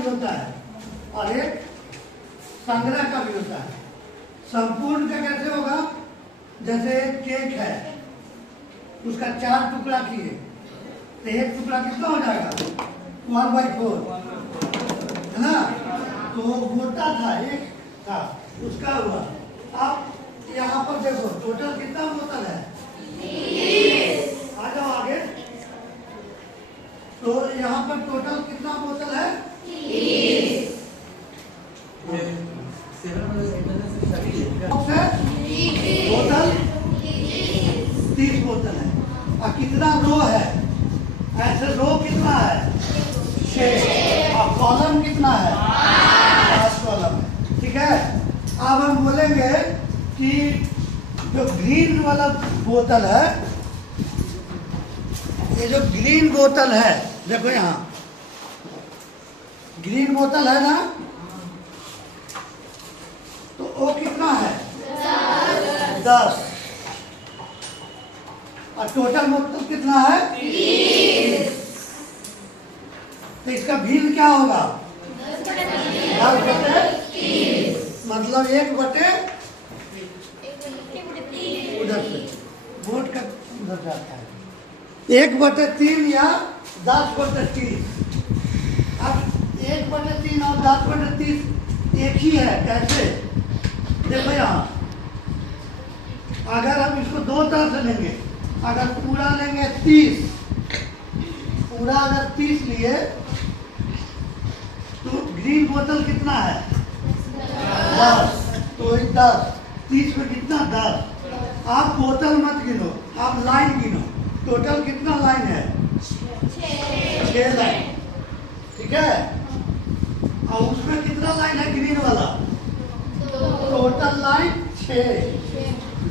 भी होता है और एक संग्रह का भी होता है। संपूर्ण का कैसे होगा? जैसे केक है, उसका 4 टुकड़ा किए तो एक टुकड़ा कितना हो जाएगा? 1/4, है ना? तो मोटा था, एक था, उसका हुआ। अब यहाँ पर देखो टोटल कितना बोतल है? 30। आ जाओ आगे। तो यहाँ पर टोटल कितना बोतल है? 30। बोतल 30 बोतल है। और कितना रो है? ऐसे रो कितना है? 6। और कॉलम कितना है? 5 कॉलम है। ठीक है। अब हम बोलेंगे कि जो ग्रीन वाला बोतल है, ये जो ग्रीन बोतल है, देखो यहाँ ग्रीन बोतल है ना, तो वो कितना है? 10। और टोटल बोतल कितना है? 30। तो इसका भीम क्या होगा? 10/30। मतलब 1/3 उधर से वोट का उधर जाता है 1/3 या 10/30। अब 1/3 और 10/30 एक ही है। कैसे? देखो यहाँ, अगर हम इसको दो तरह से लेंगे, अगर पूरा लेंगे 30, पूरा अगर 30 लिए तो ग्रीन बोतल कितना है? 10। तो 10, 30 में कितना? 10। आप बोतल मत गिनो, आप लाइन गिनो। टोटल कितना लाइन है? 6 लाइन। ठीक है। और उसमें कितना लाइन है ग्रीन वाला? टोटल लाइन 6,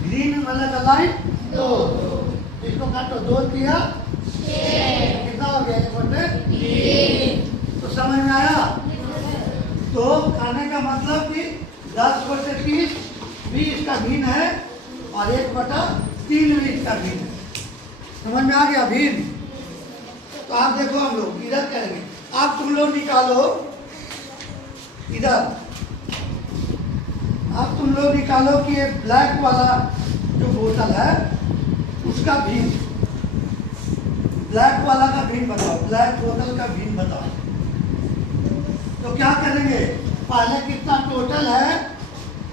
ग्रीन वाला का लाइन 2। इसको काटो, 2 किया 6, कितना हो गया? 1/3। तो समझ में आया? तो कहने का मतलब कि 10/30 भी इसका भिन्न है और 1/3 भी इसका भिन्न है। समझ में आ गया भिन्न? तो आप देखो, हम लोग इधर करेंगे। आप तुम लोग निकालो इधर, अब तुम लोग निकालो कि ये ब्लैक वाला जो बोतल है उसका भिन्न, ब्लैक वाला का भिन्न बताओ, ब्लैक बोतल का भिन्न बताओ। तो क्या करेंगे? पहले कितना टोटल है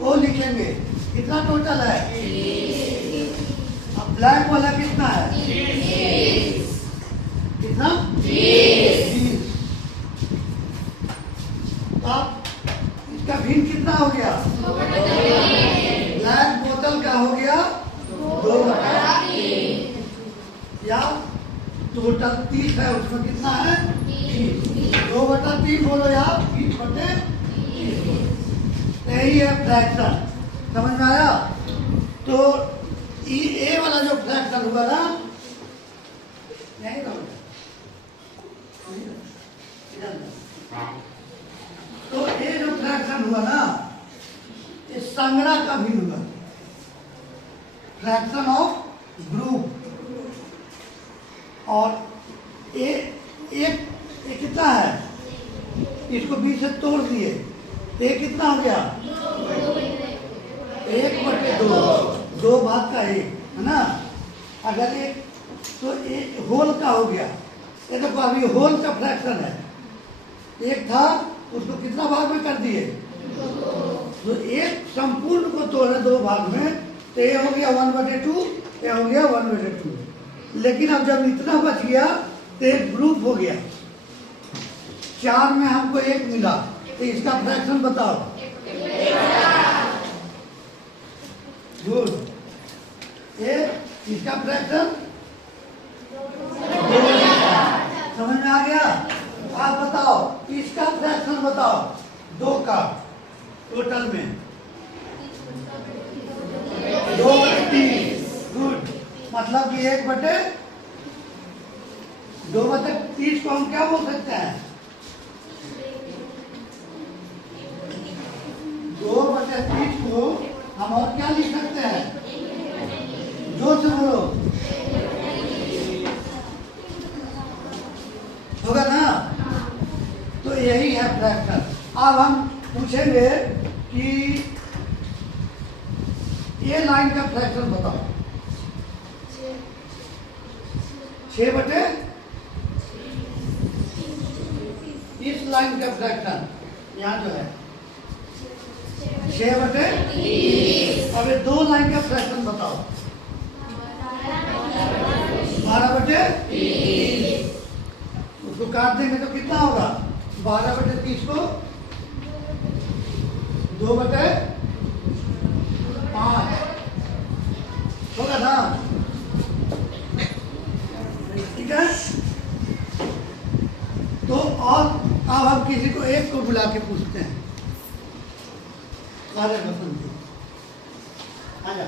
वो लिखेंगे। कितना टोटल है? अब ब्लैक वाला कितना है? कितना? 20। तो अब इसका भिन्न कितना हो गया? ब्लैक बोतल का हो गया 2/3। या टोटल 30 है, उसमें कितना है? 2/3 बोलो यार, 20/30। यही है फ्रैक्शन। समझ में आया? तो ए वाला जो फ्रैक्शन हुआ ना, यही ना, तो ये जो फ्रैक्शन हुआ ना, ये संग्रह का भी हुआ, फ्रैक्शन ऑफ ग्रुप। और एक कितना है? इसको बीच से तोड़ दिए तो ये कितना हो गया? 1/2, 2 भाग का 1, है ना? अगर एक तो एक होल का हो गया। ये देखो अभी होल का फ्रैक्शन है, एक था उसको कितना भाग में कर दिए? तो एक संपूर्ण को तोड़े 2 भाग में, तो ये हो गया 1/2, ये हो गया 1/2। लेकिन अब जब इतना बच गया तो एक ग्रुप हो गया, 4 में हमको 1 मिला, तो इसका फ्रैक्शन बताओ। गुड। ये इसका फ्रैक्शन 2। समझ में आ गया? आप बताओ इसका फ्रैक्शन बताओ 2 का टोटल में। 2/3। गुड। मतलब कि 2/30 को हम क्या बोल सकते हैं? 2/30 को हम और क्या लिख सकते हैं? जोर से बोलो, होगा ना? तो ये यही है फ्रैक्शन। अब हम पूछेंगे कि ये लाइन का फ्रैक्शन बताओ। 6 बटे इस लाइन का फ्रैक्शन यहाँ जो है 6 बटे। अब ये 2 लाइन का फ्रैक्शन बताओ। 12 बटे। उसको काट देंगे तो कितना होगा? 12 बटे 30 को 2 बटे 5 होगा ना? ठीक है। तो और अब हम किसी को एक को बुला के पूछते हैं। सारे बसंती आ जा।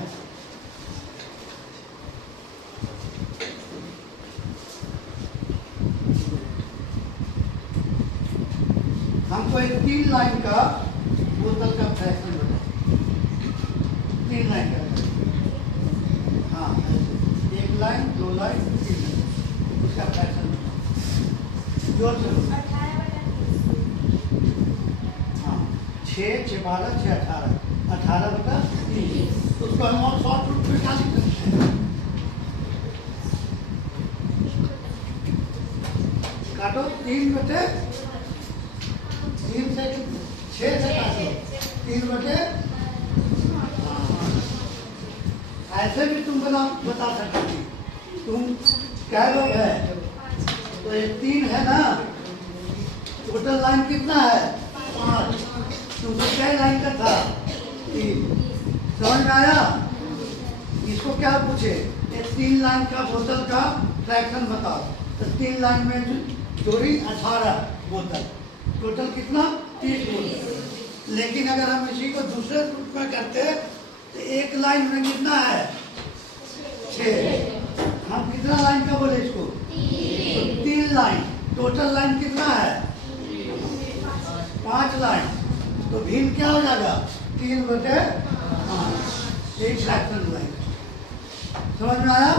हमको एक 3 लाइन का बोतल का फ्रैक्शन बताओ। 3 लाइन का, हाँ 1 लाइन 2 लाइन 3 लाइन, उसका फ्रैक्शन बताओ। जोर से बोलो। हाँ 6 6 12 6 18 18 बटा 3। उसको हम और शॉर्ट रूट में क्या लिख सकते हैं? काटो 3 बटे 3 से 6 से काटो 3 बटे। ऐसे भी तुम बता सकते हो। तुम क्या लोग है? तो ये 3 है ना, टोटल लाइन कितना है? 5। तुमको क्या लाइन का था? 3। समझ में आया? इसको क्या पूछे? ये 3 लाइन का बोतल का फ्रैक्शन बताओ। तो 3 लाइन में जोड़ी 18 बोतल, टोटल कितना? 30 बोतल। लेकिन अगर हम इसी को दूसरे रूप में करते तो 1 लाइन में कितना है? 6। हम कितना लाइन का बोले इसको? 3 लाइन। टोटल लाइन कितना है? 5 लाइन। तो भिन्न क्या हो जाएगा? 3 बटे 5। एक फ्रैक्शन लाइन। समझ में आया?